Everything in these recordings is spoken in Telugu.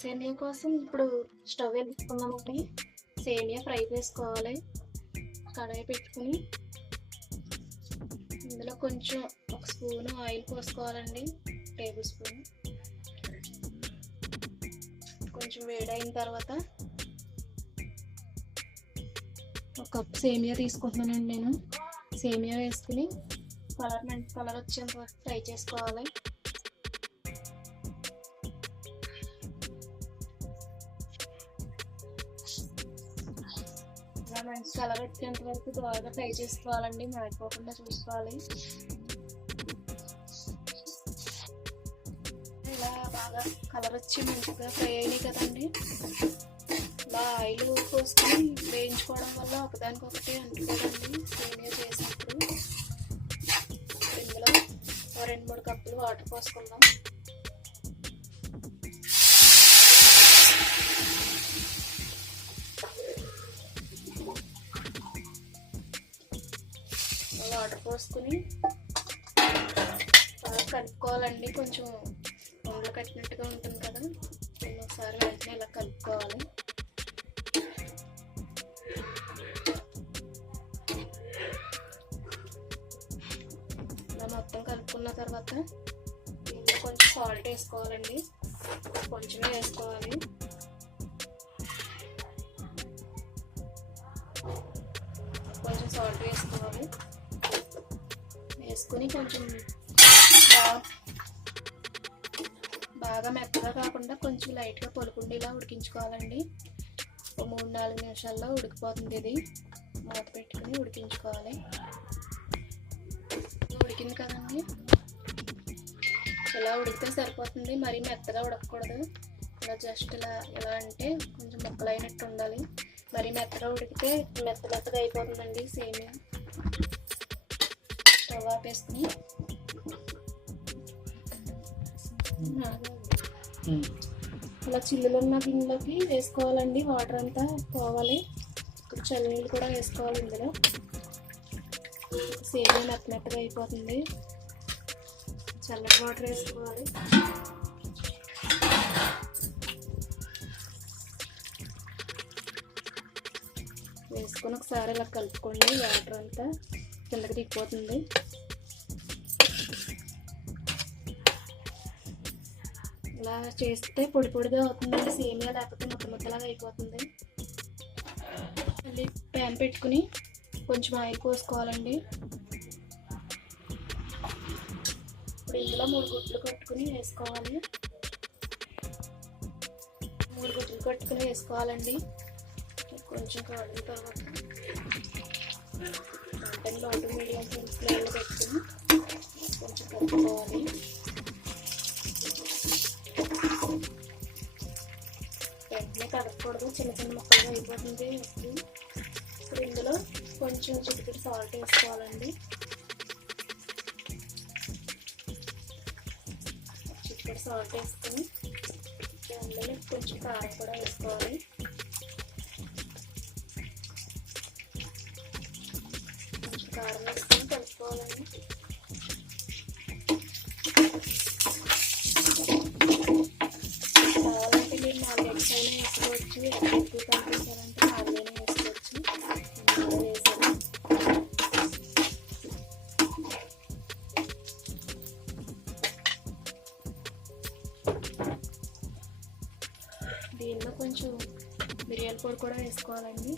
సేమియా కోసం ఇప్పుడు స్టవ్ వెలిగించుకున్నామండి. సేమియా ఫ్రై చేసుకోవాలి. కడాయి పెట్టుకుని ఇందులో కొంచెం ఒక స్పూన్ ఆయిల్ పోసుకోవాలండి, టేబుల్ స్పూన్. కొంచెం వేడైన తర్వాత ఒక కప్ సేమియా తీసుకుంటున్నానండి నేను. సేమియా వేసుకుని మంచి కలర్ వచ్చేంత వరకు ఫ్రై చేసుకోవాలి. మంచి కలర్ వచ్చేంత వరకు బాగా ఫ్రై చేసుకోవాలండి, మాడిపోకుండా చూసుకోవాలి. ఇలా బాగా కలర్ వచ్చి మంచిగా ఫ్రై అయినాయి కదండి. ఇలా ఆయిల్ పోసుకొని వేయించుకోవడం వల్ల ఒకదానికొకటి అంటుకోదండి సేమియా చేసినప్పుడు. ఇందులో 2-3 కప్పులు వాటర్ పోసుకుందాం. వాటర్ పోసుకుని బాగా కలుపుకోవాలండి. కొంచెం ఉండలు కట్టినట్టుగా ఉంటుంది కదా, ఒకసారి వెంటనే ఇలా కలుపుకోవాలి. ఇలా మొత్తం కలుపుకున్న తర్వాత ఇందులో కొంచెం సాల్ట్ వేసుకోవాలండి, కొంచెమే వేసుకోవాలి. కొంచెం సాల్ట్ వేసుకోవాలి. వేసుకుని కొంచెం బాగా మెత్తగా కాకుండా కొంచెం లైట్గా పొలుకుండేలా ఉడికించుకోవాలండి. 3-4 నిమిషాల్లో ఉడికిపోతుంది. ఇది మూత పెట్టుకుని ఉడికించుకోవాలి. ఉడికింది కదండి, ఇలా ఉడికితే సరిపోతుంది. మరీ మెత్తగా ఉడకకూడదు. ఇలా జస్ట్ ఇలా అంటే కొంచెం ముక్కలైనట్టు ఉండాలి. మరి మెత్తగా ఉడికితే మెత్తగా అయిపోతుందండి సేమియా. స్టవ్ ఆపేసుకుని ఇలా చిల్లులు ఉన్న గిన్నెలోకి వేసుకోవాలండి. వాటర్ అంతా పోవాలి. చల్లనీళ్ళు కూడా వేసుకోవాలి. ఇందులో సేమియా మెత్తగా అయిపోతుంది. చల్లటి వాటర్ వేసుకోవాలి. వేసుకొని ఒకసారి ఇలా కలుపుకోండి. వాటర్ అంతా కిందకి దిగిపోతుంది. ఇలా చేస్తే పొడి పొడిగా అవుతుంది సేమియా, లేకపోతే ముద్దలాగా అయిపోతుంది. మళ్ళీ ప్యాన్ పెట్టుకుని కొంచెం ఆయిల్ పోసుకోవాలండి. ఇప్పుడు ఇందులో 3 గుడ్లు కట్టుకుని వేసుకోవాలి. 3 గుడ్లు కట్టుకుని వేసుకోవాలండి. కొంచెం కాడిన తర్వాత లో మీడియం ఫ్లేమ్లో పెట్టుకుని కొంచెం కలుపుకోవాలి. వెంటనే కలపకూడదు, చిన్న చిన్న ముక్కలుగా అయిపోతుంది. ఇప్పుడు ఇందులో కొంచెం చిటికెడు సాల్ట్ వేసుకోవాలండి. చిటికెడు సాల్ట్ వేసుకొని దానిలో కొంచెం కారం కూడా వేసుకోవాలి. కారం వేసుకొని కలుపుకోవాలండి. కావాలంటే మీరు 4 eggs అయినా వేసుకోవచ్చు. ఎక్కువ కనిపించాలంటే 4 అయినా వేసుకోవచ్చు. వేసాను. దీనిలో కొంచెం మిరియాల పొడి కూడా వేసుకోవాలండి.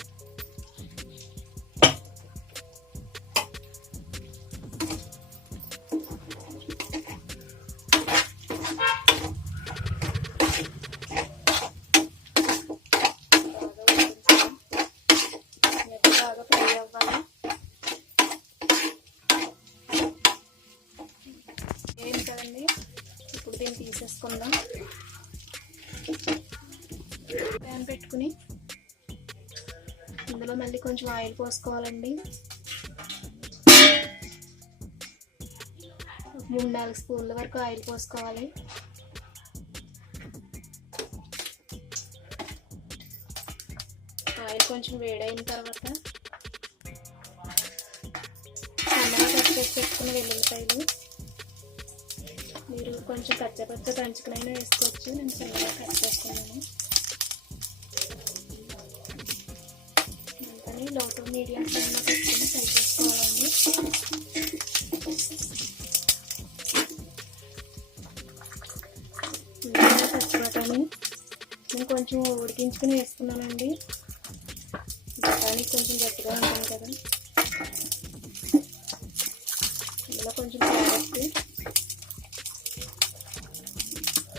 ఏం కదండి, ఇప్పుడు దీన్ని తీసేసుకుందాం. ప్యాన్ పెట్టుకుని ఇందులో మళ్ళీ కొంచెం ఆయిల్ పోసుకోవాలండి. 3-4 స్పూన్ల వరకు ఆయిల్ పోసుకోవాలి. ఆయిల్ కొంచెం వేడైన తర్వాత సన్నగా కట్ చేసి పెట్టుకున్న వెల్లుల్లిపాయలు, మీరు కొంచెం కచ్చపచ్చ దంచుకునైనా వేసుకోవచ్చు. నేను చిన్నగా కట్ చేసుకున్నాను. అందుకని లో టు మీడియం ఫ్లేమ్లో పెట్టుకుని ఫ్రై చేసుకోవాలండి. పచ్చి బఠానీ నేను కొంచెం ఉడికించుకుని వేసుకున్నానండి. బఠానీ కొంచెం గట్టిగా ఉంటుంది కదా. ఇందులో కొంచెం క్యారెట్,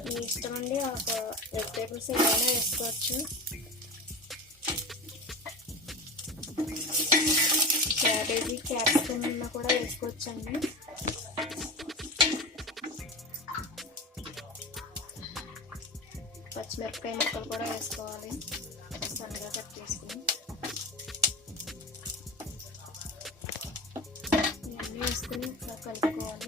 మీ ఇష్టం అండి, ఒక వెజిటేబుల్స్ ఏమైనా వేసుకోవచ్చు. క్యాబేజీ, క్యాప్సికమ్ ఉన్నా కూడా వేసుకోవచ్చండి. పచ్చిమిరపకాయ ముక్కలు కూడా వేసుకోవాలి, సన్నగా కట్ చేసుకుని. ఇవన్నీ వేసుకుని ఒకసారి కలుపుకోవాలి.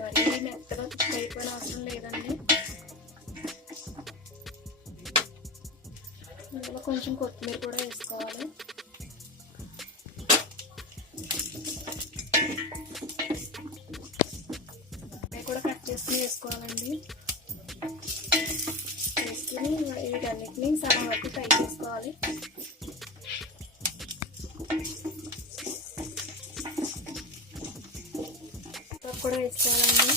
మరీ మెత్తగా కుక్ అయిపోయిన అవసరం లేదండి. ఇందులో కొంచెం కొత్తిమీర కూడా వేసుకోవాలి. అవి కూడా కట్ చేసుకుని వేసుకోవాలండి. వేసుకుని వీటన్నిటిని సగం వరకు ఫ్రై చేసుకోవాలి. కూడా వేసుకోవాలండి.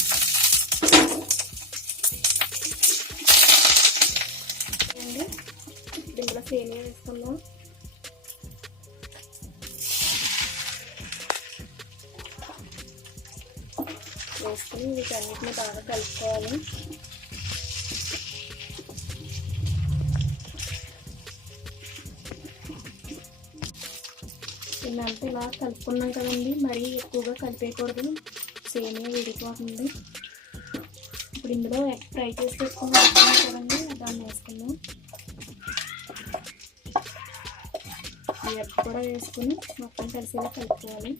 ఇందులో సేమియా వేసుకుందాం. వేసుకుని వీటన్నిటిని బాగా కలుపుకోవాలి. ఇదంతా ఇలా కలుపుకున్నాం కదండి, మరీ ఎక్కువగా కలిపేయకూడదు, సేమియా విడిపోతుంది. ఇప్పుడు ఇందులో ఎగ్ ఫ్రై చేసి పెట్టుకున్నాం కదండి, దాన్ని వేసుకుందాం. ఈ ఎగ్ కూడా వేసుకుని మొత్తం కలిసేలా కలుపుకోవాలి.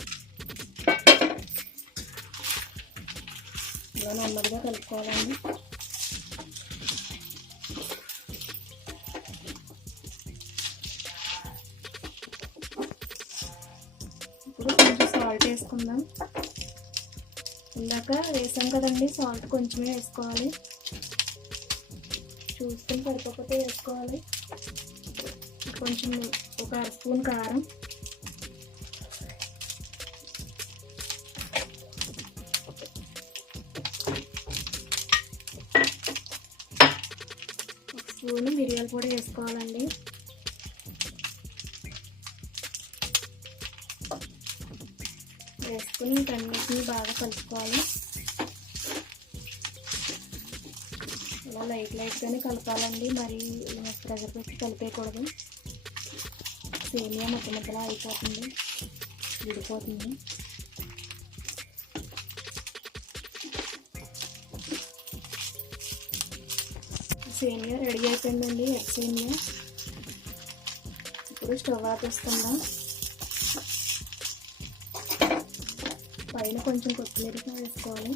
ఇలా నెమ్మదిగా కలుపుకోవాలండి. ఇప్పుడు కొంచెం సాల్ట్ వేసుకుందాం. ఇందాక వేసాం కదండి, సాల్ట్ కొంచెమే వేసుకోవాలి, చూసుకొని సరిపోతే వేసుకోవాలి. కొంచెం ఒక అర స్పూన్ కారం, ఒక స్పూన్ మిరియాల పొడి వేసుకోవాలండి. వేసుకుని వీటన్నిటిని బాగా కలుపుకోవాలి. ఇలా లైట్గానే కలపాలండి, మరి ప్రెజర్ పెట్టి కలిపేయకూడదు. సేమియా ముద్దలా అయిపోతుంది, విడిపోతుంది. సేమియా రెడీ అయిపోయిందండి, ఎగ్ సేమియా. ఇప్పుడు స్టవ్ ఆపేసుకుందాం. పైన కొంచెం కొత్తిమీర వేసుకోవాలి.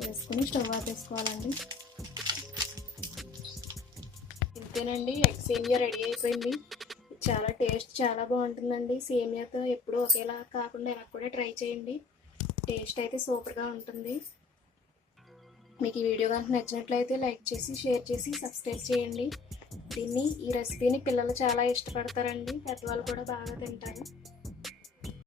వేసుకుని స్టవ్ ఆపేసుకోవాలండి. ఇంతేనండి, ఎగ్ సేమియా రెడీ అయిపోయింది. చాలా టేస్ట్ చాలా బాగుంటుందండి. సేమియాతో ఎప్పుడూ ఒకేలా కాకుండా ఇలా కూడా ట్రై చేయండి, టేస్ట్ అయితే సూపర్గా ఉంటుంది. మీకు ఈ వీడియో కనుక నచ్చినట్లయితే లైక్ చేసి, షేర్ చేసి, సబ్స్క్రైబ్ చేయండి. ఈ రెసిపీని పిల్లలు చాలా ఇష్టపడతారండి, పెద్దవాళ్ళు కూడా బాగా తింటారు.